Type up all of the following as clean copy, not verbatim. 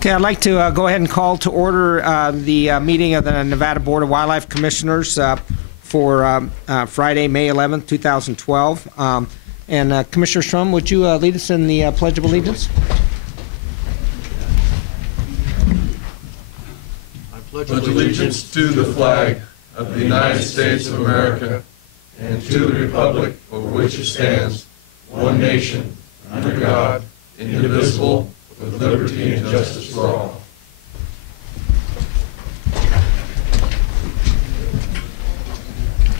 Okay, I'd like to go ahead and call to order the meeting of the Nevada Board of Wildlife Commissioners for Friday, May 11th, 2012. And Commissioner Strum, would you lead us in the Pledge of Allegiance? I pledge allegiance to the flag of the United States of America and to the republic for which it stands, one nation, under God, indivisible, with liberty and justice for all.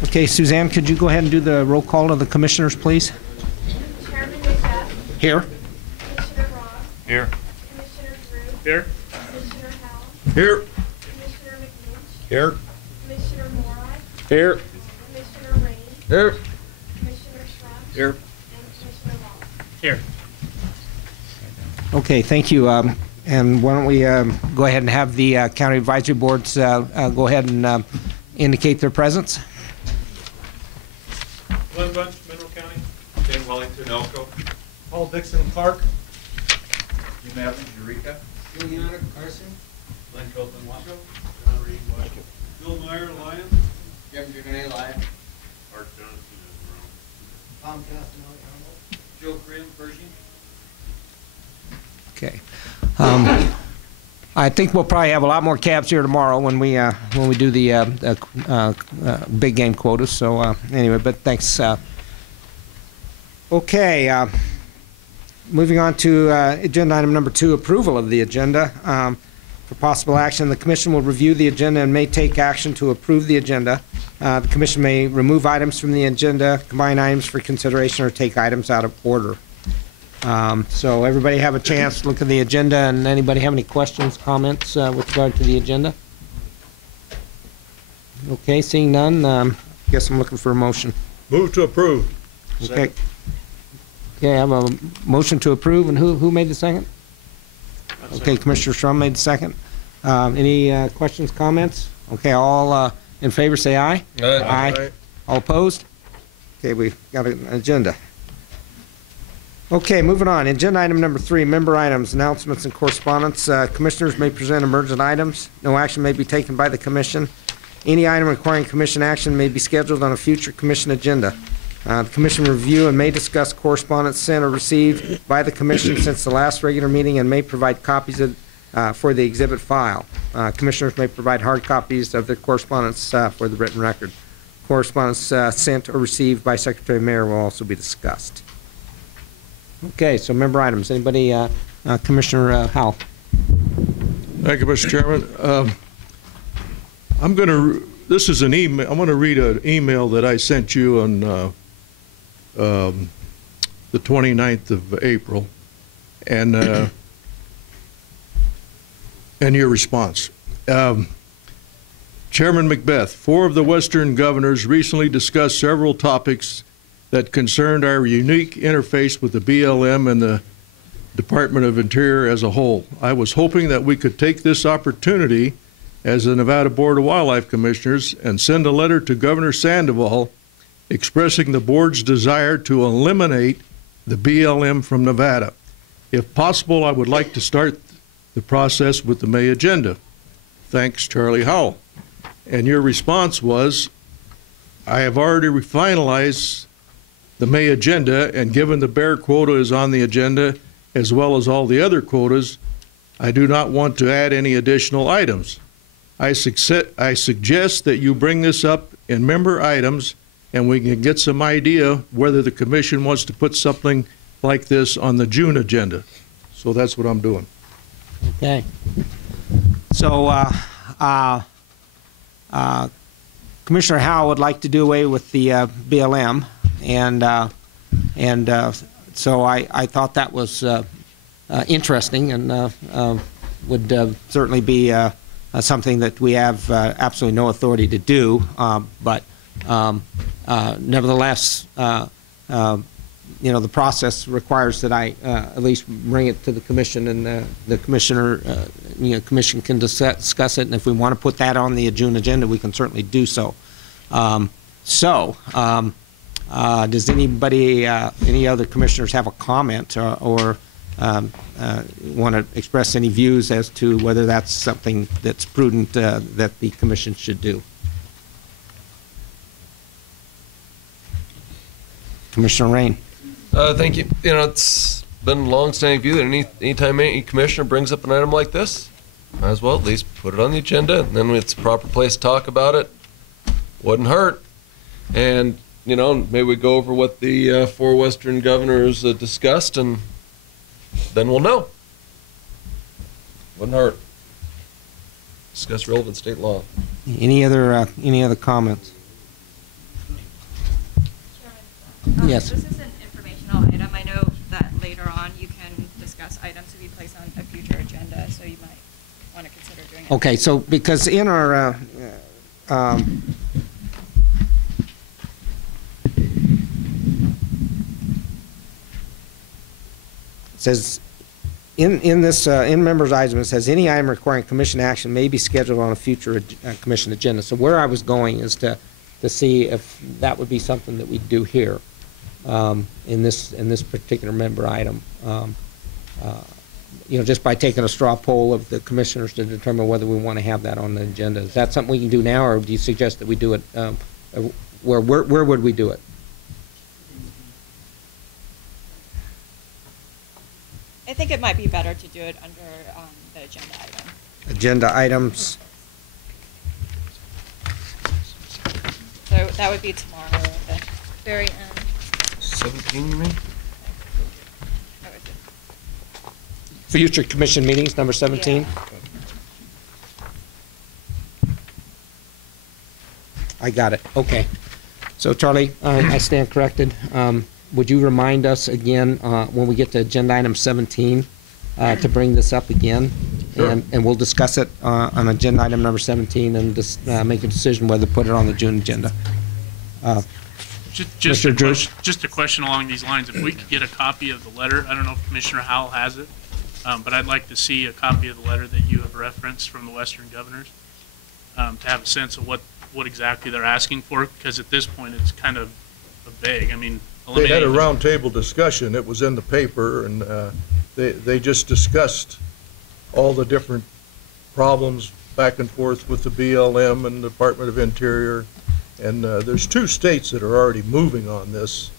Okay, Suzanne, could you go ahead and do the roll call of the commissioners, please? Chairman McBeath. Here. Commissioner Ross. Here. Commissioner Drew. Here. Commissioner Howell. Here. Commissioner McBeath. Here. Commissioner Morai. Here. Commissioner Rain. Here. Commissioner Schrumpf. Here. And Commissioner Wallace. Here. Okay, thank you. And why don't we go ahead and have the county advisory boards go ahead and indicate their presence. Glenn Bunch, Mineral County. Dan Wellington, Elko. Paul Dixon, Clark. Jim Evans, Eureka. Juliana Carson. Glenn Copeland, Washoe. John Reed, Washoe. Bill Meyer, Lyons. Kevin Jernay, Live. Art Johnson, is Tom Castanelli, Humboldt. Joe Crim, Pershing. Okay. I think we'll probably have a lot more cabs here tomorrow when we do the big game quotas. So anyway, but thanks. Okay. Moving on to agenda item number 2, approval of the agenda. For possible action, the commission will review the agenda and may take action to approve the agenda. The commission may remove items from the agenda, combine items for consideration, or take items out of order. So everybody have a chance to look at the agenda, and anybody have any questions, comments with regard to the agenda? Okay, seeing none, I guess I'm looking for a motion. Move to approve. Okay. Okay, I have a motion to approve, and who made the second? Okay, Commissioner Strum made the second. Any questions, comments? Okay, all in favor say aye. Aye. All opposed? Okay, we've got an agenda. Okay, moving on. Agenda item number 3, member items, announcements, and correspondence. Commissioners may present emergent items. No action may be taken by the commission. Any item requiring commission action may be scheduled on a future commission agenda. The commission review and may discuss correspondence sent or received by the commission since the last regular meeting and may provide copies of, for the exhibit file. Commissioners may provide hard copies of the correspondence for the written record. Correspondence sent or received by Secretary Mayor will also be discussed. Okay, so member items. Anybody? Commissioner Howell. Thank you, Mr. Chairman. I'm going to. This is an email. I'm going to read an email that I sent you on the 29th of April, and your response. Chairman McBeath, 4 of the Western governors recently discussed several topics that concerned our unique interface with the BLM and the Department of Interior as a whole. I was hoping that we could take this opportunity as the Nevada Board of Wildlife Commissioners and send a letter to Governor Sandoval expressing the board's desire to eliminate the BLM from Nevada. If possible, I would like to start the process with the May agenda. Thanks, Charlie Howell. And your response was, I have already finalized the May agenda, and given the bear quota is on the agenda, as well as all the other quotas, I do not want to add any additional items. I suggest that you bring this up in member items, and we can get some idea whether the commission wants to put something like this on the June agenda. So that's what I'm doing. Okay. So Commissioner Howell would like to do away with the BLM, and so I thought that was interesting, and would certainly be something that we have absolutely no authority to do, but nevertheless, you know, the process requires that I at least bring it to the commission, and the commissioner, you know, commission can discuss it, and if we want to put that on the June agenda, we can certainly do so. Does anybody, any other commissioners have a comment or want to express any views as to whether that's something that's prudent that the commission should do. Commissioner Rain. Thank you. You know, it's been a long-standing view that anytime any commissioner brings up an item like this, might as well at least put it on the agenda, and then when it's a proper place to talk about it, wouldn't hurt. And, you know, maybe we go over what the 4 Western governors discussed, and then we'll know. Wouldn't hurt. Discuss relevant state law. Any other comments? Chairman, Yes. This is an informational item. I know that later on you can discuss items to be placed on a future agenda, so you might want to consider doing it. Okay, so because in our it says in this in members' item, it says any item requiring commission action may be scheduled on a future commission agenda. So where I was going is to see if that would be something that we do here in this particular member item. You know, just by taking a straw poll of the commissioners to determine whether we want to have that on the agenda. Is that something we can do now, or do you suggest that we do it? Where would we do it? I think it might be better to do it under the agenda item. Agenda items. So that would be tomorrow at the very end. 17, you mean? That was it. Future commission meetings, number 17. Yeah. I got it. Okay. So Charlie, I stand corrected. Would you remind us again when we get to agenda item 17 to bring this up again? Sure. And we'll discuss it on agenda item number 17 and just make a decision whether to put it on the June agenda. Just a question along these lines. If we could get a copy of the letter, I don't know if Commissioner Howell has it, but I'd like to see a copy of the letter that you have referenced from the Western governors to have a sense of what exactly they're asking for, because at this point it's kind of vague. I mean, They had a roundtable discussion. It was in the paper, and they just discussed all the different problems back and forth with the BLM and the Department of Interior. And there's 2 states that are already moving on this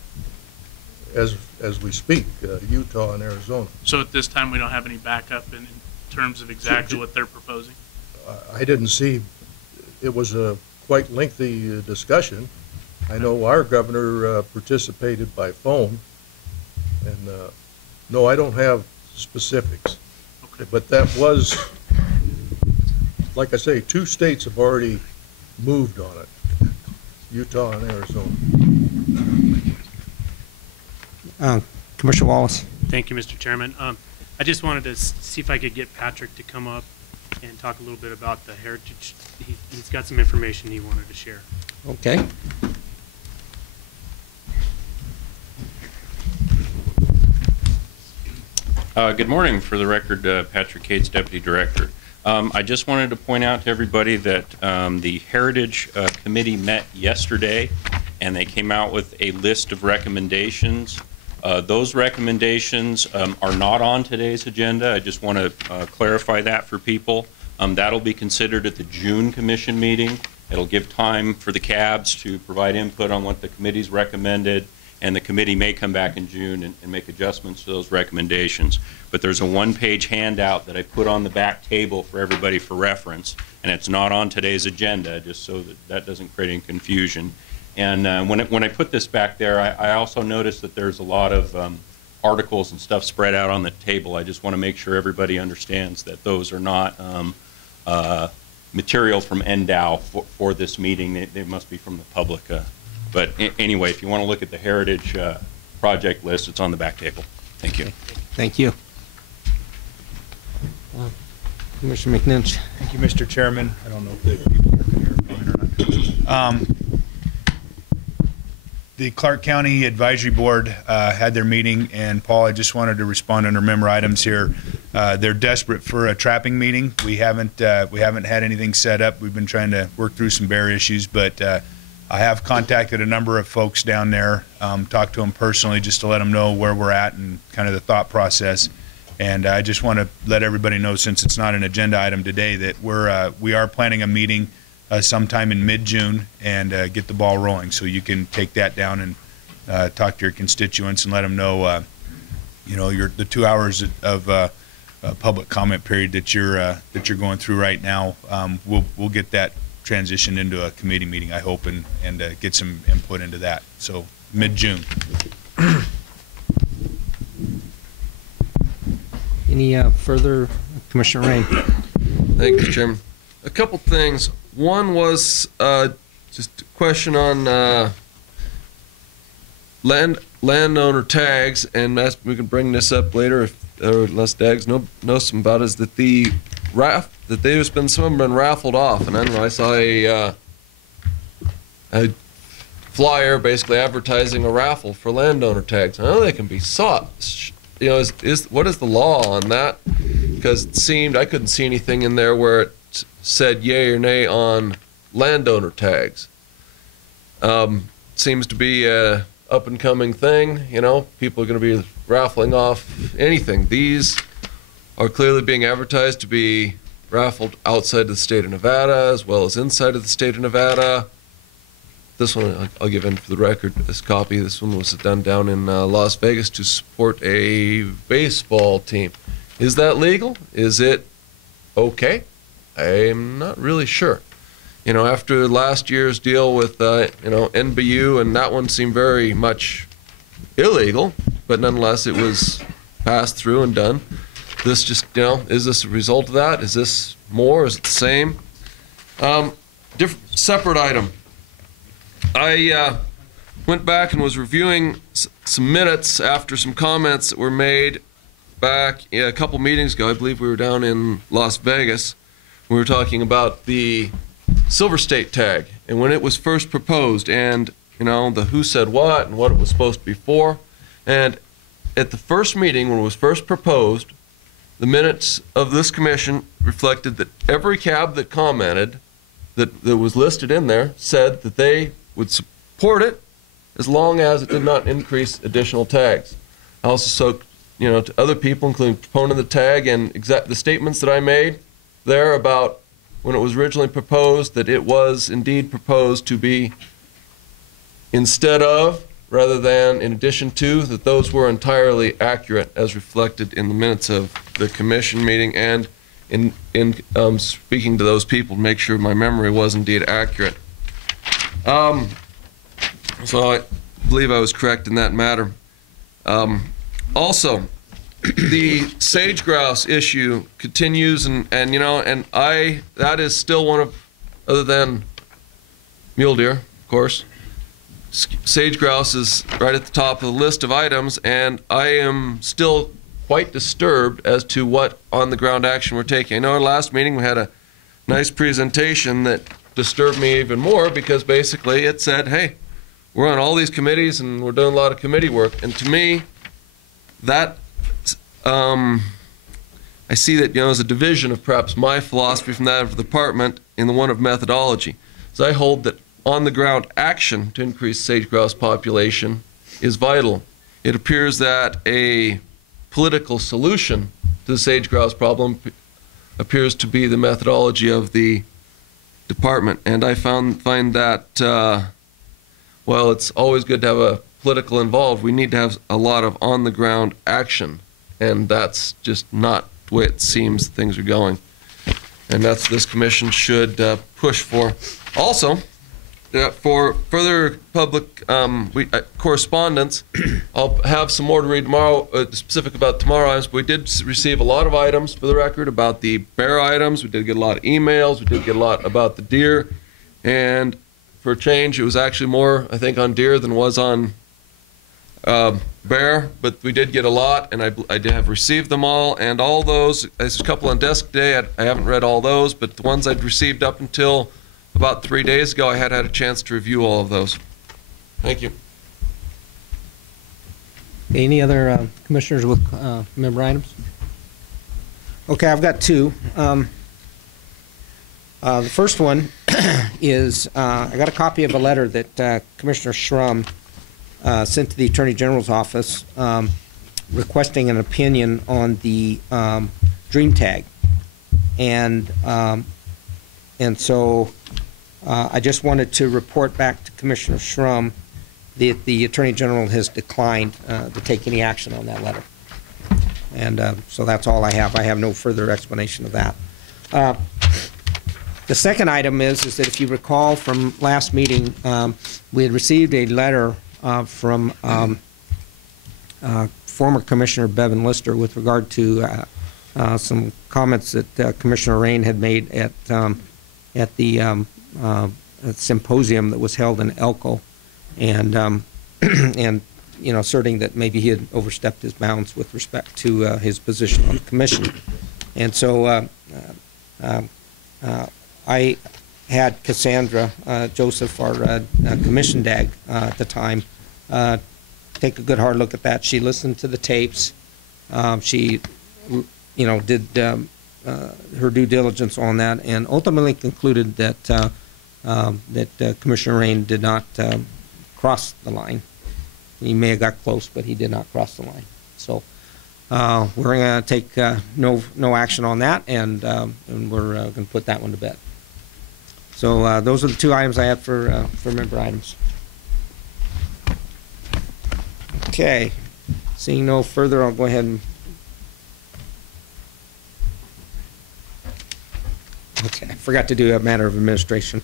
as we speak, Utah and Arizona. So at this time, we don't have any backup in terms of exactly what they're proposing? I didn't see, it was a quite lengthy discussion. I know our governor participated by phone, and no, I don't have specifics. Okay. But that was, like I say, 2 states have already moved on it, Utah and Arizona. Commissioner Wallace. Thank you, Mr. Chairman. I just wanted to see if I could get Patrick to come up and talk a little bit about the heritage. He's got some information he wanted to share. Okay. Good morning. For the record, Patrick Cates, Deputy Director. I just wanted to point out to everybody that the Heritage Committee met yesterday, and they came out with a list of recommendations. Those recommendations are not on today's agenda. I just want to clarify that for people. That'll be considered at the June Commission meeting. It'll give time for the CABs to provide input on what the committee's recommended, and the committee may come back in June and make adjustments to those recommendations. But there's a 1-page handout that I put on the back table for everybody for reference, and it's not on today's agenda, just so that doesn't create any confusion. And when I put this back there, I also noticed that there's a lot of articles and stuff spread out on the table. I just want to make sure everybody understands that those are not material from NDOW for this meeting. They must be from the public. But anyway, if you want to look at the Heritage project list, it's on the back table. Thank you. Thank you. Commissioner McNinch. Thank you, Mr. Chairman. I don't know if the people here can hear fine or not. The Clark County Advisory Board had their meeting, and Paul, I just wanted to respond under member items here. They're desperate for a trapping meeting. We haven't had anything set up. We've been trying to work through some bear issues, but I have contacted a number of folks down there, talked to them personally just to let them know where we're at and kind of the thought process. And I just want to let everybody know, since it's not an agenda item today, that we are planning a meeting sometime in mid-June and get the ball rolling. So you can take that down and talk to your constituents and let them know, the 2 hours of public comment period that you're going through right now. We'll get that transitioned into a committee meeting, I hope, and get some input into that. So mid-June. Any further? Commissioner Rain. Thank you, Mr. Chairman. A couple things. One was just a question on landowner tags, and we can bring this up later if Les Dags know some about it, is that there's been some of them been raffled off, and I don't know, I saw a flyer basically advertising a raffle for landowner tags. I know they can be sought. What is the law on that? Because it seemed I couldn't see anything in there where it said yay or nay on landowner tags. Seems to be a up and coming thing. People are going to be raffling off anything. These are clearly being advertised to be raffled outside of the state of Nevada as well as inside of the state of Nevada. This one, I'll give in for the record, this copy. This one was done down in Las Vegas to support a baseball team. Is that legal? Is it okay? I'm not really sure. After last year's deal with, NBU, and that one seemed very much illegal, but nonetheless it was passed through and done. This just, is this a result of that? Is this more? Is it the same? Separate item. I went back and was reviewing some minutes after some comments that were made back a couple meetings ago. I believe we were down in Las Vegas. We were talking about the Silver State tag and when it was first proposed, and the who said what and what it was supposed to be for. And at the first meeting when it was first proposed, the minutes of this commission reflected that every cab that commented that was listed in there said that they would support it as long as it did not increase additional tags. I also spoke, to other people, including proponent of the tag, and the statements that I made there about when it was originally proposed, that it was indeed proposed to be instead of, rather than in addition to, that those were entirely accurate as reflected in the minutes of the commission meeting, and in speaking to those people to make sure my memory was indeed accurate. So I believe I was correct in that matter. Also, the sage grouse issue continues, and that is still one of, other than mule deer, of course, sage grouse is right at the top of the list of items, and I am still quite disturbed as to what on-the-ground action we're taking. I know our last meeting we had a nice presentation that disturbed me even more, because basically it said, hey, we're on all these committees and we're doing a lot of committee work. And to me, that I see that as a division of perhaps my philosophy from that of the department in the one of methodology. So I hold that on-the-ground action to increase sage grouse population is vital. It appears that a political solution to the sage grouse problem appears to be the methodology of the department, and I find that while it's always good to have a political involved, we need to have a lot of on-the-ground action, and that's just not the way it seems things are going, and that's this commission should push for. Also, for further public correspondence, I'll have some more to read tomorrow, specific about tomorrow items, but we did receive a lot of items, for the record, about the bear items. We did get a lot of emails. We did get a lot about the deer. And for a change, it was actually more, I think, on deer than was on bear. But we did get a lot, and I did have received them all. And all those, there's a couple on desk today. I haven't read all those, but the ones I'd received up until about 3 days ago, I had a chance to review all of those. Thank you. Any other commissioners with member items? Okay, I've got two. The first one is I got a copy of a letter that Commissioner Schrum sent to the Attorney General's office requesting an opinion on the Dream Tag. And so I just wanted to report back to Commissioner Shrum that the Attorney General has declined to take any action on that letter. And so that's all I have. I have no further explanation of that. The second item is that if you recall from last meeting, we had received a letter from former Commissioner Bevan Lister with regard to some comments that Commissioner Rain had made at the symposium that was held in Elko, and and asserting that maybe he had overstepped his bounds with respect to his position on the commission. And so I had Cassandra Joseph, our commission DAG at the time, take a good hard look at that. She listened to the tapes. She, did her due diligence on that, and ultimately concluded that Commissioner Rain did not cross the line. He may have got close, but he did not cross the line. So we're going to take no action on that, and we're going to put that one to bed. So those are the two items I have for member items. Okay, seeing no further, I'll go ahead and. Okay, I forgot to do a matter of administration.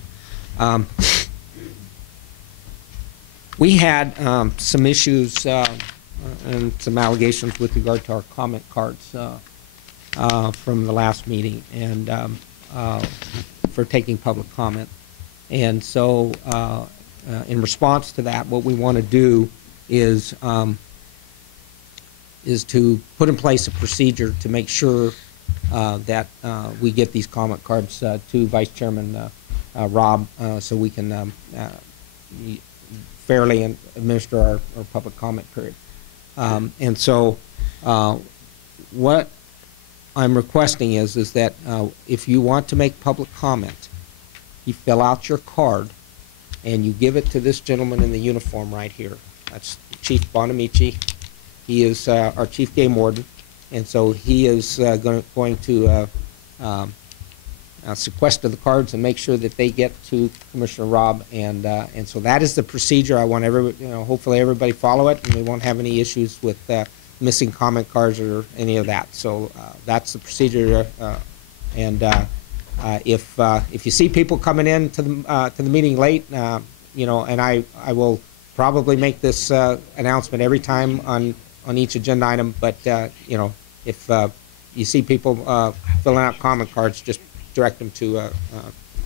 We had some issues and some allegations with regard to our comment cards from the last meeting, and for taking public comment. And so in response to that, what we want to do is to put in place a procedure to make sure that we get these comment cards to Vice Chairman Rob, so we can fairly administer our public comment period. And so what I'm requesting is that if you want to make public comment, you fill out your card and you give it to this gentleman in the uniform right here. That's Chief Bonamici. He is our Chief Game Warden, and so he is going to sequester the cards and make sure that they get to Commissioner Rob, and so that is the procedure. I want everybody, hopefully everybody follow it, and we won't have any issues with missing comment cards or any of that. So that's the procedure, and if you see people coming in to the meeting late, and I will probably make this announcement every time on each agenda item, but if you see people filling out comment cards, just direct them to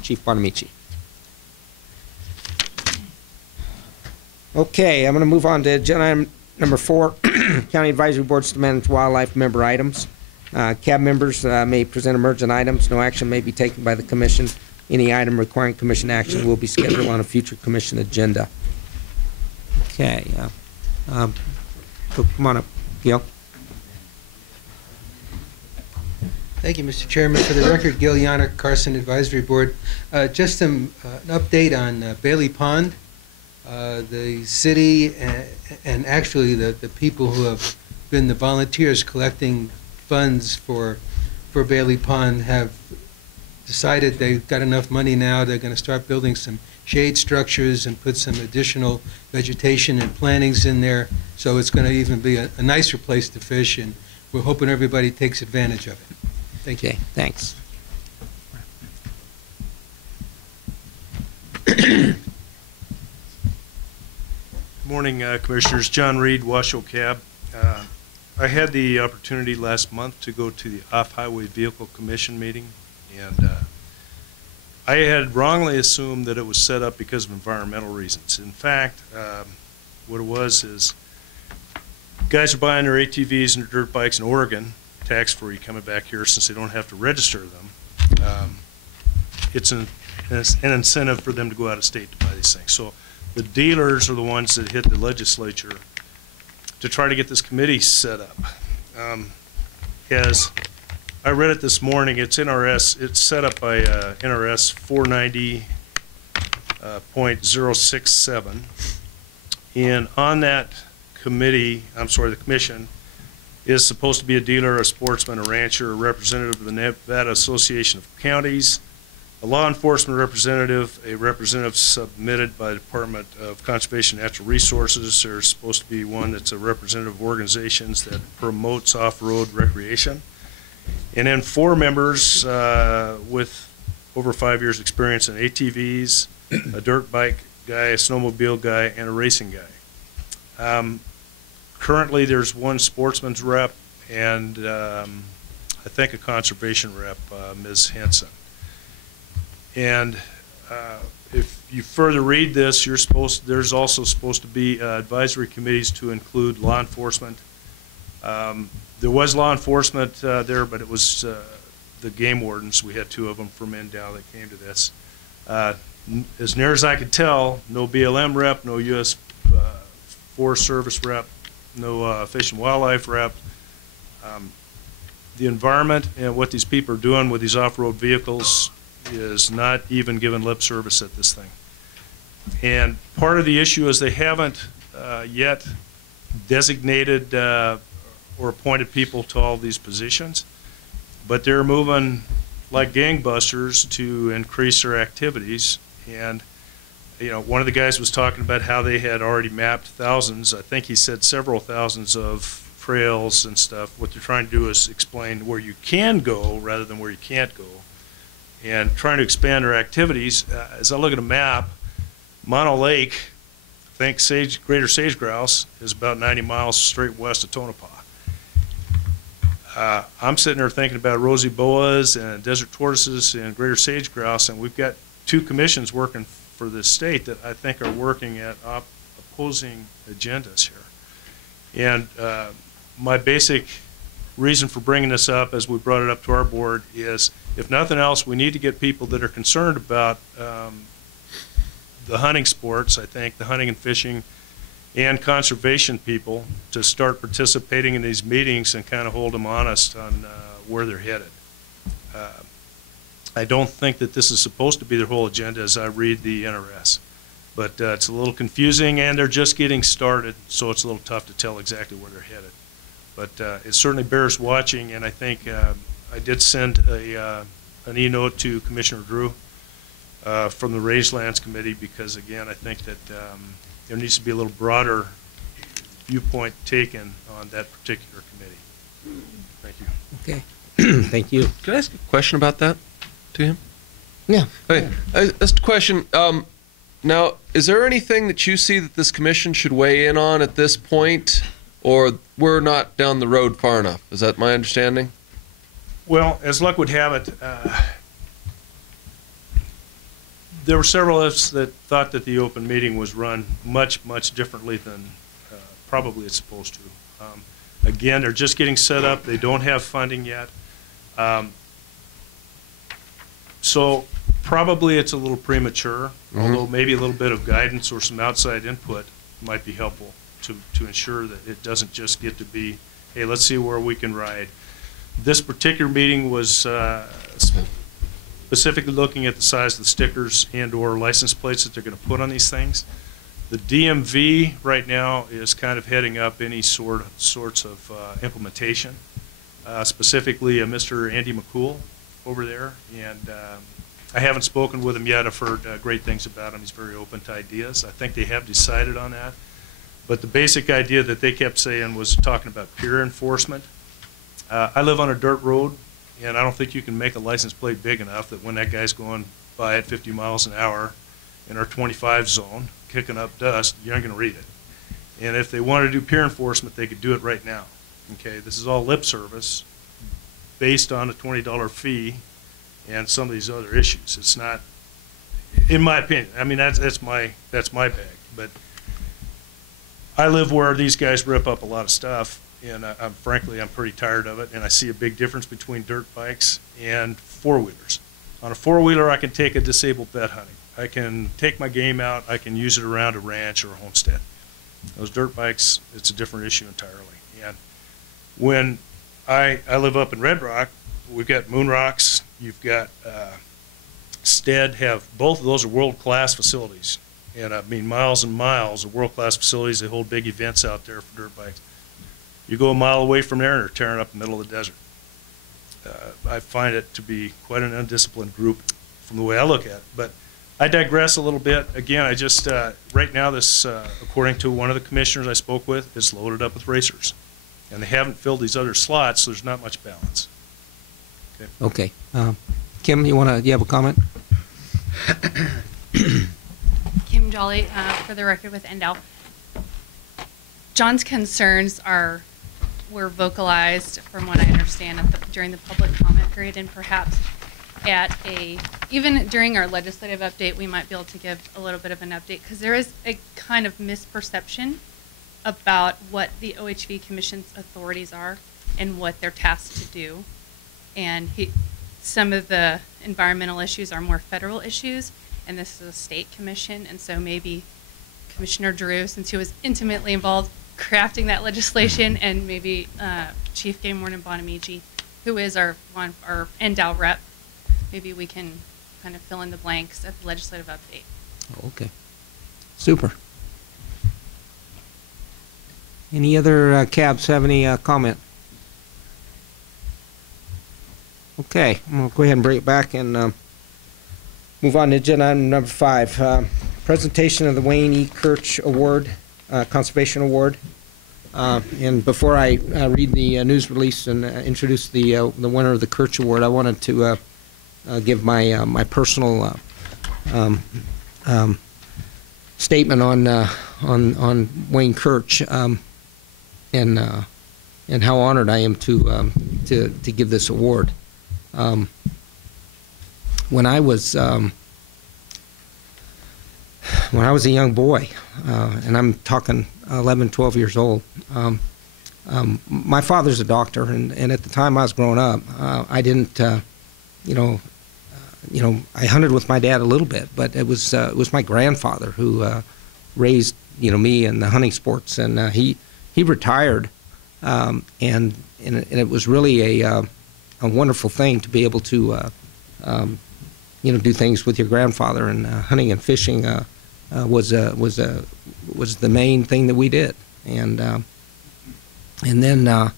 Chief Bonamici. Okay, I'm going to move on to agenda item number 4, County Advisory Boards to manage wildlife member items. CAB members may present emergent items. No action may be taken by the commission. Any item requiring commission action will be scheduled on a future commission agenda. Okay, come on up, Gil. Thank you, Mr. Chairman. For the record, Gil Yannick, Carson Advisory Board. Just an update on Bailey Pond. The city and actually the people who have been the volunteers collecting funds for Bailey Pond have decided they've got enough money now. They're going to start building some shade structures and put some additional vegetation and plantings in there. So it's going to even be a nicer place to fish, and we're hoping everybody takes advantage of it. Thank you. Okay, thanks. Good morning, Commissioners. John Reed, Washoe Cab. I had the opportunity last month to go to the Off-Highway Vehicle Commission meeting, and I had wrongly assumed that it was set up because of environmental reasons. In fact, what it was is guys are buying their ATVs and their dirt bikes in Oregon, tax-free, coming back here since they don't have to register them. It's an incentive for them to go out of state to buy these things. So the dealers are the ones that hit the legislature to try to get this committee set up. As I read it this morning, it's NRS, it's set up by NRS 490.067. And on that committee, the commission, is supposed to be a dealer, a sportsman, a rancher, a representative of the Nevada Association of Counties, a law enforcement representative, a representative submitted by the Department of Conservation and Natural Resources. There's supposed to be one that's a representative of organizations that promotes off-road recreation. And then 4 members with over 5 years experience in ATVs, a dirt bike guy, a snowmobile guy, and a racing guy. Currently, there's 1 sportsman's rep and I think a conservation rep, Ms. Henson. And if you further read this, there's also supposed to be advisory committees to include law enforcement. There was law enforcement there, but it was the game wardens. We had 2 of them from Endow that came to this. As near as I could tell, no BLM rep, no U.S. Forest Service rep, no Fish and Wildlife rep. The environment and what these people are doing with these off-road vehicles is not even given lip service at this thing. And part of the issue is they haven't yet designated or appointed people to all these positions, but they're moving like gangbusters to increase their activities. And you know, one of the guys was talking about how they had already mapped thousands, I think he said several thousands of trails and stuff. What they're trying to do is explain where you can go rather than where you can't go, and trying to expand their activities. As I look at a map, Mono Lake, I think greater sage grouse, is about 90 miles straight west of Tonopah. I'm sitting there thinking about rosy boas and desert tortoises and greater sage grouse, and we've got 2 commissions working for this state that I think are working at opposing agendas here. And my basic reason for bringing this up, as we brought it up to our board, is if nothing else, we need to get people that are concerned about the hunting sports, I think, the hunting and fishing and conservation people, to start participating in these meetings and kind of hold them honest on where they're headed. I don't think that this is supposed to be their whole agenda as I read the NRS, but it's a little confusing, and they're just getting started, so it's a little tough to tell exactly where they're headed. But it certainly bears watching, and I think I did send an e-note to Commissioner Drew from the Raised Lands Committee, because again, I think that there needs to be a little broader viewpoint taken on that particular committee. Thank you. Okay. Thank you. Can I ask a question about that to him? Yeah. Okay. Just a question. Now, is there anything that you see that this commission should weigh in on at this point, or we're not down the road far enough? Is that my understanding? Well, as luck would have it, there were several of us that thought that the open meeting was run much, much differently than probably it's supposed to. Again, they're just getting set up. They don't have funding yet. So probably it's a little premature, although maybe a little bit of guidance or some outside input might be helpful to ensure that it doesn't just get to be, hey, let's see where we can ride. This particular meeting was specifically looking at the size of the stickers and or license plates that they're going to put on these things. The DMV right now is kind of heading up any sorts of implementation, specifically Mr. Andy McCool over there, and I haven't spoken with him yet. I've heard great things about him. He's very open to ideas. I think they have decided on that, but the basic idea that they kept saying was talking about peer enforcement. I live on a dirt road, and I don't think you can make a license plate big enough that when that guy's going by at 50 miles an hour in our 25 zone, kicking up dust, you aren't going to read it. And if they wanted to do peer enforcement, they could do it right now. Okay, this is all lip service based on a $20 fee and some of these other issues. It's not, in my opinion, I mean, that's my bag. But I live where these guys rip up a lot of stuff, and frankly, I'm pretty tired of it, and I see a big difference between dirt bikes and four-wheelers. On a four-wheeler, I can take a disabled bed hunting. I can take my game out. I can use it around a ranch or a homestead. Those dirt bikes, it's a different issue entirely. And when I live up in Red Rock, we've got Moon Rocks, you've got Stead, both of those are world-class facilities. And I mean, miles and miles of world-class facilities. They hold big events out there for dirt bikes. You go a mile away from there and they're tearing up the middle of the desert. I find it to be quite an undisciplined group from the way I look at it. But I digress a little bit. Again, I just, right now this, according to one of the commissioners I spoke with, is loaded up with racers. And they haven't filled these other slots, so there's not much balance. Okay. Kim, you have a comment? Kim Jolly, for the record with NDOW. John's concerns were vocalized, from what I understand, during the public comment period, and perhaps even during our legislative update, we might be able to give a little bit of an update, because there is a kind of misperception about what the OHV Commission's authorities are and what they're tasked to do. And some of the environmental issues are more federal issues, and this is a state commission, and so maybe Commissioner Drew, since he was intimately involved crafting that legislation, and maybe Chief Game Warden Bonamigi, who is our NDOW rep, maybe we can kind of fill in the blanks at the legislative update. Okay. Super. Any other cabs have any comment? Okay, I'm going to go ahead and bring it back and move on to agenda item number 5. Presentation of the Wayne E. Kirch Award, Conservation Award. And before I read the news release and introduce the winner of the Kirch Award, I wanted to give my personal statement on Wayne Kirch and how honored I am to give this award. When I was a young boy, and I'm talking 11, 12 years old, my father's a doctor, and at the time I was growing up, I didn't, I hunted with my dad a little bit, but it was my grandfather who raised me in the hunting sports, and he retired, and it was really a wonderful thing to be able to do things with your grandfather, and hunting and fishing was the main thing that we did, and then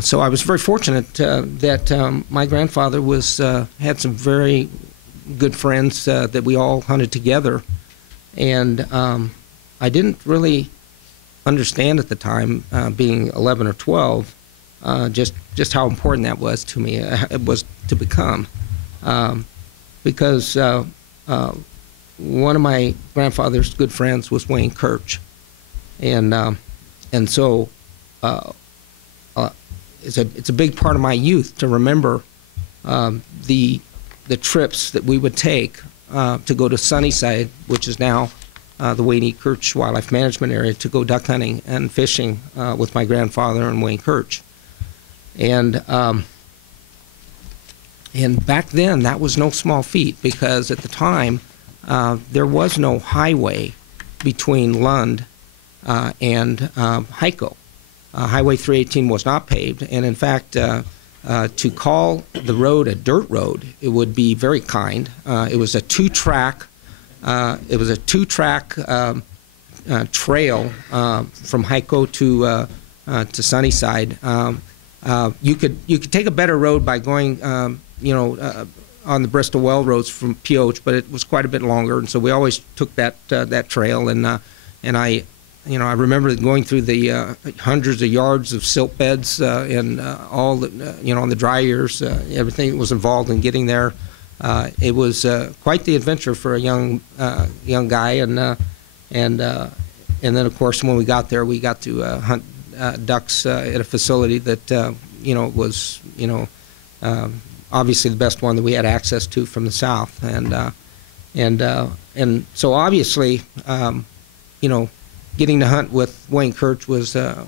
so I was very fortunate that my grandfather had some very good friends that we all hunted together, and I didn't really understand at the time, being 11 or 12, just how important that was to me. It was to become, because one of my grandfather's good friends was Wayne Kirch, and so it's a big part of my youth to remember the trips that we would take to go to Sunnyside, which is now the Wayne E. Kirch Wildlife Management Area, to go duck hunting and fishing with my grandfather and Wayne Kirch. And back then, that was no small feat, because at the time, there was no highway between Lund and Hyco. Highway 318 was not paved, and in fact, to call the road a dirt road, it would be very kind. It was a two-track. It was a two-track trail from Hyco to Sunnyside. You could take a better road by going, on the Bristol Well roads from Pioche, but it was quite a bit longer, and so we always took that trail. And I remember going through the hundreds of yards of silt beds and all the, on the dry years, everything that was involved in getting there. It was quite the adventure for a young guy, and then of course when we got there, we got to hunt ducks at a facility that was obviously the best one that we had access to from the south, and so obviously getting to hunt with Wayne Kirch was a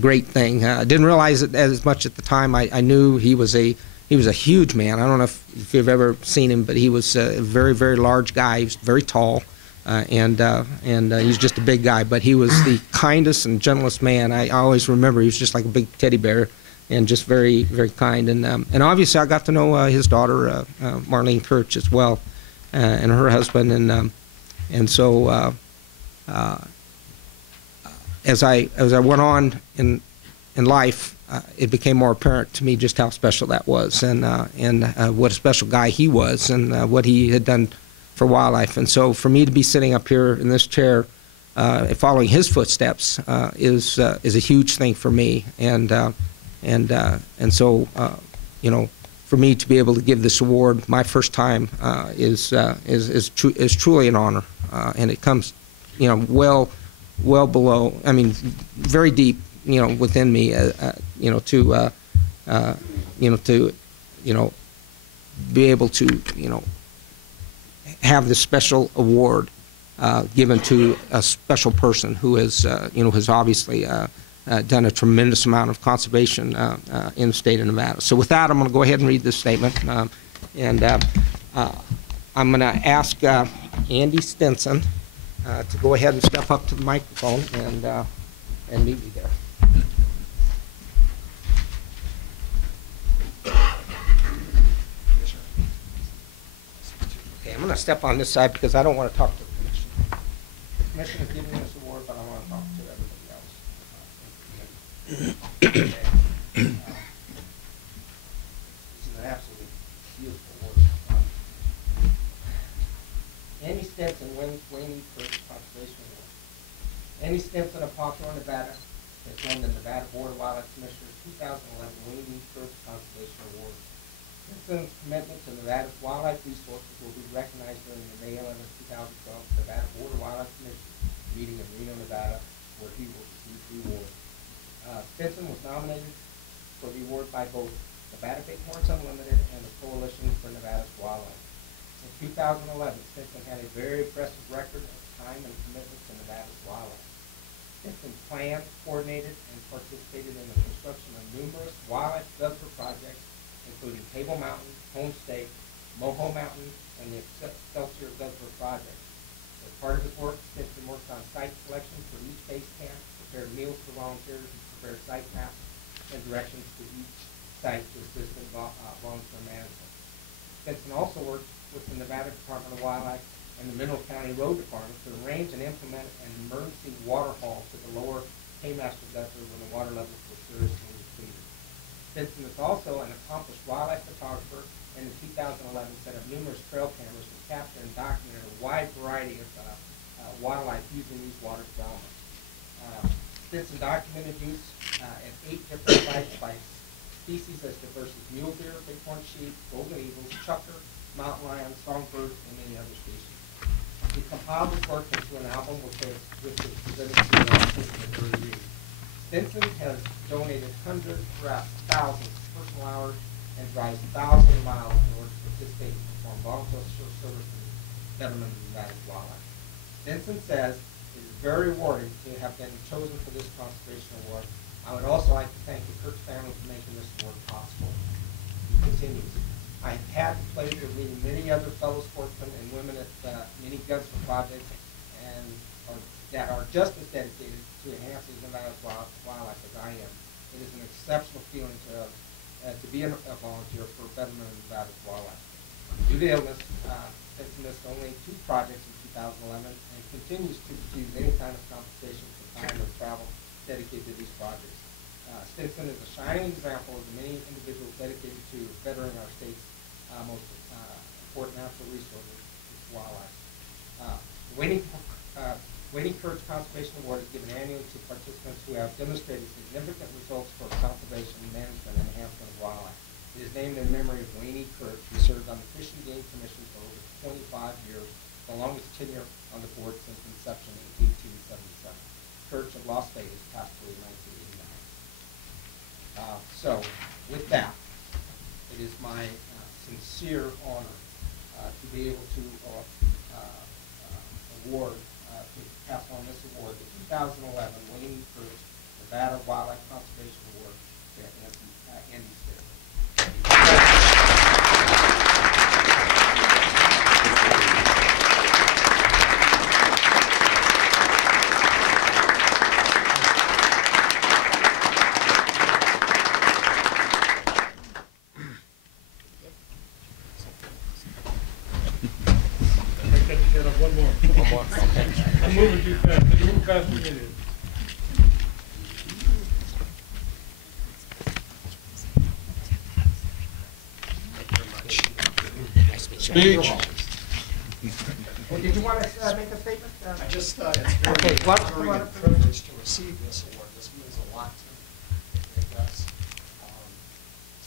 great thing. I didn't realize it as much at the time. I knew he was a huge man. I don't know if you've ever seen him, but he was a very, very large guy. He was very tall, and he was just a big guy. But he was the kindest and gentlest man. I always remember he was just like a big teddy bear, and just very, very kind. And obviously I got to know his daughter, Marlene Kirch, as well, and her husband. And so as I went on in life, it became more apparent to me just how special that was, and what a special guy he was, and what he had done for wildlife. And so, for me to be sitting up here in this chair, following his footsteps, is a huge thing for me. And so, you know, for me to be able to give this award my first time is truly an honor, and it comes, you know, well below. I mean, very deep, you know, within me, you know, to be able to, you know, have this special award given to a special person who has, you know, has obviously done a tremendous amount of conservation in the state of Nevada. So with that, I'm going to go ahead and read this statement, and I'm going to ask Andy Stinson to go ahead and step up to the microphone and meet me there. Okay, I'm going to step on this side because I don't want to talk to the commission. The commission is giving me this award, but I want to talk to everybody else. This is an absolutely beautiful award. Andy Stinson wins Wayne First Conservation Award. Andy Stinson of Hawthorne, Nevada, has won the Nevada Board of Wildlife Commissioners 2011 Wayne First Conservation Award. Stinson's commitment to Nevada's wildlife resources will be recognized during the May 11, 2012 Nevada Board of Wildlife Commission meeting in Reno, Nevada, where he will receive the award. Stinson was nominated for the award by both Nevada Bighorns Unlimited and the Coalition for Nevada's Wildlife. In 2011, Stinson had a very impressive record of time and commitment to Nevada's wildlife. Stinson planned, coordinated, and participated in the construction of numerous wildlife development projects, including Table Mountain, Homestake, Moho Mountain, and the Excelsior Development Project. As part of his work, Stinson worked on site selection for each base camp, prepared meals for volunteers, and prepared site maps and directions to each site to assist in long-term management. Stinson also worked with the Nevada Department of Wildlife and the Mineral County Road Department to arrange and implement an emergency water haul to the lower Paymaster Desert when the water levels were seriously depleted. Stinson is also an accomplished wildlife photographer, and in 2011 set up numerous trail cameras to capture and document a wide variety of wildlife using these water developments. Stinson documented use at 8 different sites by species as diverse as mule deer, bighorn sheep, golden eagles, chukar, mountain lions, songbirds, and many other species. He compiled his work into an album which was presented to the review. Stinson has donated hundreds, perhaps thousands of personal hours and drives thousands of miles in order to participate and perform volunteer service in the betterment of Nevada's wildlife. Stinson says it is very rewarding to have been chosen for this conservation award. I would also like to thank the Kurtz family for making this award possible. He continues. I have had the pleasure of meeting many other fellow sportsmen and women at many Gunsford projects that are just as dedicated to enhancing Nevada's wildlife as I am. It is an exceptional feeling to be a volunteer for betterment of Nevada's wildlife. Due to illness, Stinson missed only 2 projects in 2011 and continues to receive any kind of compensation for time and travel dedicated to these projects. Stinson is a shining example of the many individuals dedicated to bettering our state's most important natural resources, its wildlife. Waiting Kurtz Conservation Award is given annually to participants who have demonstrated significant results for conservation, management, and enhancement of wildlife. It is named in memory of Wayne Kurtz, who served on the Fish and Game Commission for over 25 years, the longest tenure on the board since inception in 1877. Kurtz of Las Vegas passed away in 1989. So, with that, it is my sincere honor to be able to award, to pass on this award, the 2011 Wayne Kurtz Nevada Wildlife Conservation Award to Andy Stinson. One more. I'm moving too fast. Can you move faster than it is? Speech. Did you want to make a statement? I just, it's very, Okay, very a privilege to receive this award. This means a lot to me. It does.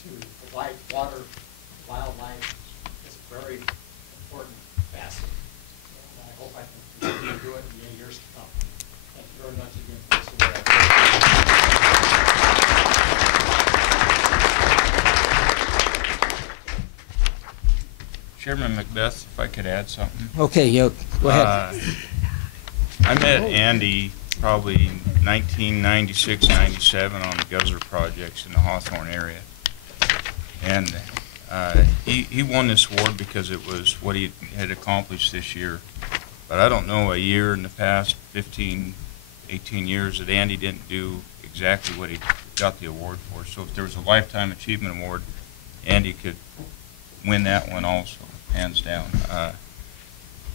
To provide water, wildlife is a very important facet. So I hope I can continue to do it in the years to come. Thank you very much again for this award. Chairman McBeath, if I could add something. Okay, go ahead. I met Andy probably 1996, 97 on the guzzler projects in the Hawthorne area. And he won this award because it was what he had accomplished this year. But I don't know a year in the past 15, 18 years that Andy didn't do exactly what he got the award for. So if there was a Lifetime Achievement Award, Andy could win that one also, hands down.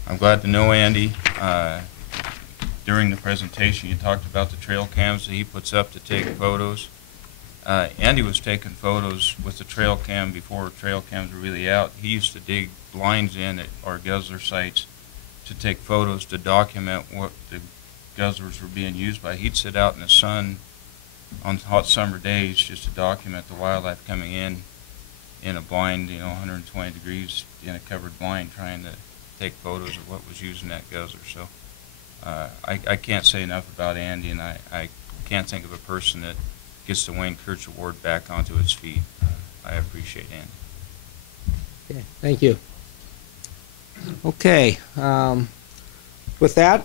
I'm glad to know Andy. During the presentation, you talked about the trail cams that he puts up to take photos. Andy was taking photos with the trail cam before trail cams were really out. He used to dig blinds in at our guzzler sites to take photos to document what the guzzlers were being used by. He'd sit out in the sun on hot summer days just to document the wildlife coming in a blind, 120 degrees in a covered blind, trying to take photos of what was used in that guzzler. So I can't say enough about Andy, and I can't think of a person that gets the Wayne Kirch Award back onto its feet. I appreciate Andy. Okay, thank you. Okay, with that.